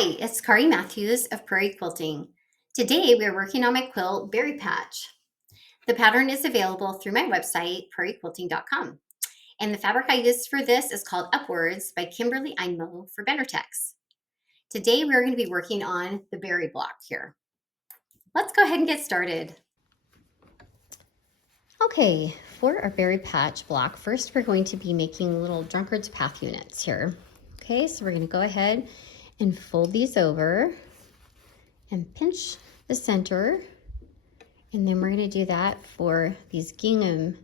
Hi, it's Kari Matthews of Prairie Quilting. Today we are working on my quilt Berry Patch. The pattern is available through my website, prairiequilting.com. And the fabric I used for this is called Upwards by Kimberly Einmo for Benartex. Today we're going to be working on the berry block here. Let's go ahead and get started. Okay, for our berry patch block, first we're going to be making little drunkard's path units here. Okay, so we're going to go ahead and fold these over and pinch the center, and then we're going to do that for these gingham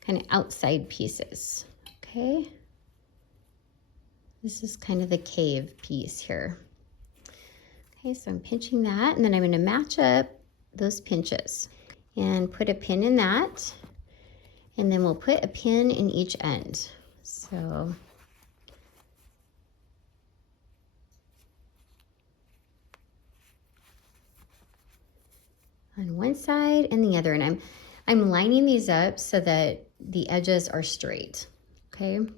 kind of outside pieces. Okay, this is kind of the cave piece here. Okay, so I'm pinching that, and then I'm going to match up those pinches and put a pin in that, and then we'll put a pin in each end. So on one side and the other, and I'm lining these up so that the edges are straight. Okay, I'm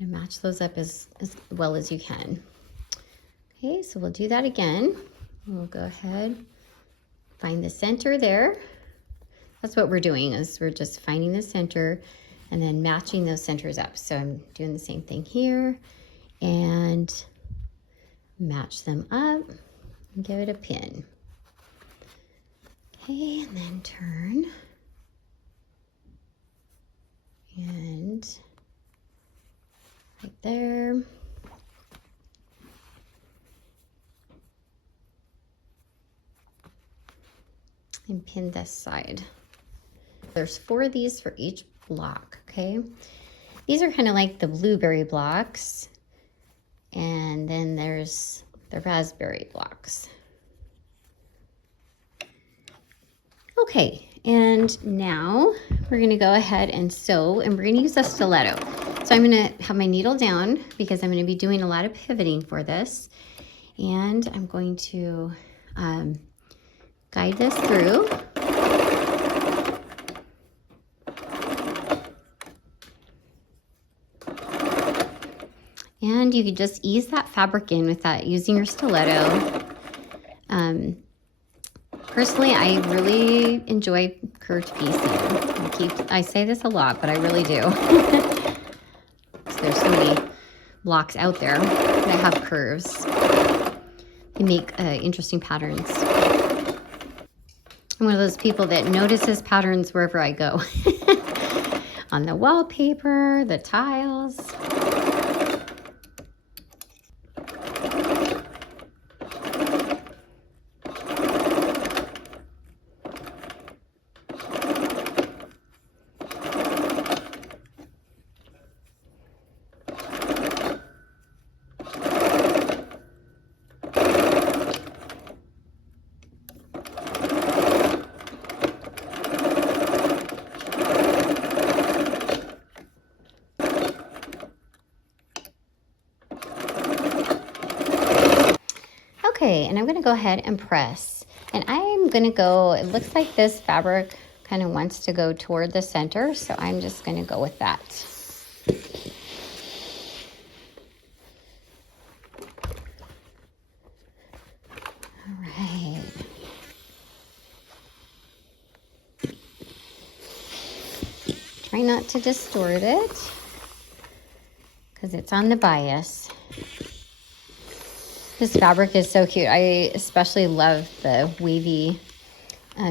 gonna match those up as well as you can. Okay, so we'll do that again. We'll go ahead, find the center there. That's what we're doing, is we're just finding the center and then matching those centers up. So I'm doing the same thing here and match them up and give it a pin. Okay, and then turn and right there. And pin this side. There's 4 of these for each block, okay? These are kind of like the blueberry blocks, and then there's the raspberry blocks. Okay, and now we're gonna go ahead and sew, and we're gonna use a stiletto. So I'm gonna have my needle down because I'm gonna be doing a lot of pivoting for this, and I'm going to guide this through. And you can just ease that fabric in with that using your stiletto. Personally, I really enjoy curved piecing. I say this a lot, but I really do. There's so many blocks out there that have curves. They make interesting patterns. I'm one of those people that notices patterns wherever I go. On the wallpaper, the tiles. Okay, and I'm gonna go ahead and press. And I'm gonna go, it looks like this fabric kind of wants to go toward the center, so I'm just gonna go with that. All right. Try not to distort it because it's on the bias. This fabric is so cute. I especially love the wavy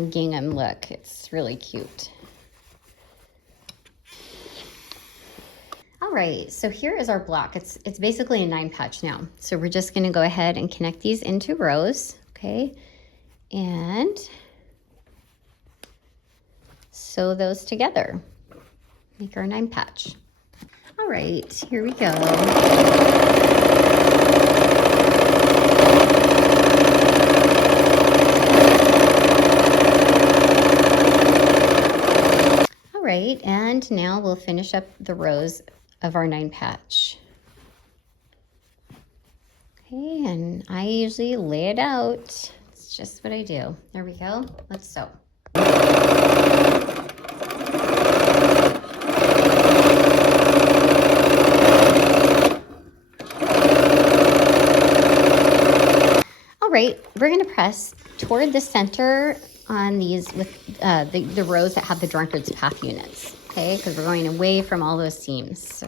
gingham look. It's really cute. All right, so here is our block. It's basically a 9 patch now. So we're just gonna go ahead and connect these into rows, okay? And sew those together. Make our 9 patch. All right, here we go. Right, and now we'll finish up the rows of our 9 patch. Okay, and I usually lay it out. It's just what I do. There we go. Let's sew. right, we're gonna press toward the center on these with the rows that have the Drunkard's Path units, okay? Because we're going away from all those seams.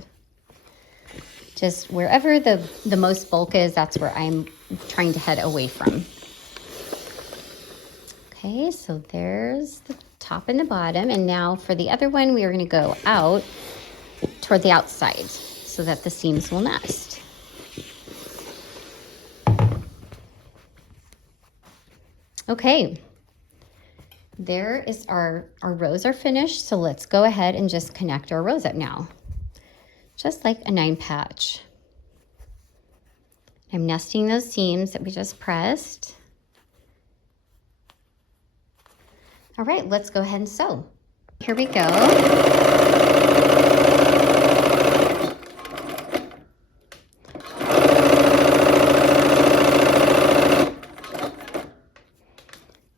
Just wherever the most bulk is, that's where I'm trying to head away from. Okay, so there's the top and the bottom. And now for the other one, we are gonna go out toward the outside so that the seams will nest. Okay, there is our rows are finished. So let's go ahead and just connect our rows up now. Just like a 9 patch. I'm nesting those seams that we just pressed. All right, let's go ahead and sew. Here we go.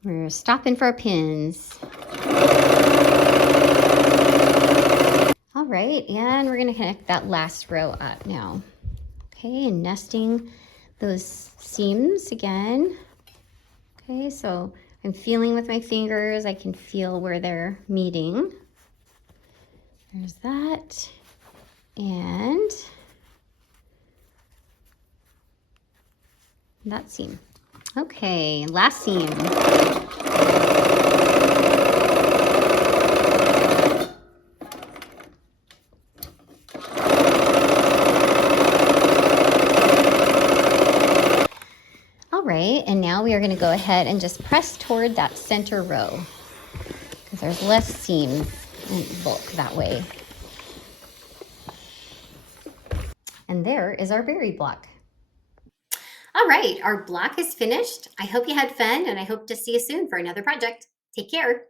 We're stopping for our pins. All right, and we're gonna connect that last row up now. Okay, and nesting those seams again. Okay, so I'm feeling with my fingers. I can feel where they're meeting. There's that. And that seam. Okay, last seam. All right, and now we are going to go ahead and just press toward that center row because there's less seam and bulk that way. And there is our berry block. All right, our block is finished. I hope you had fun and I hope to see you soon for another project. Take care.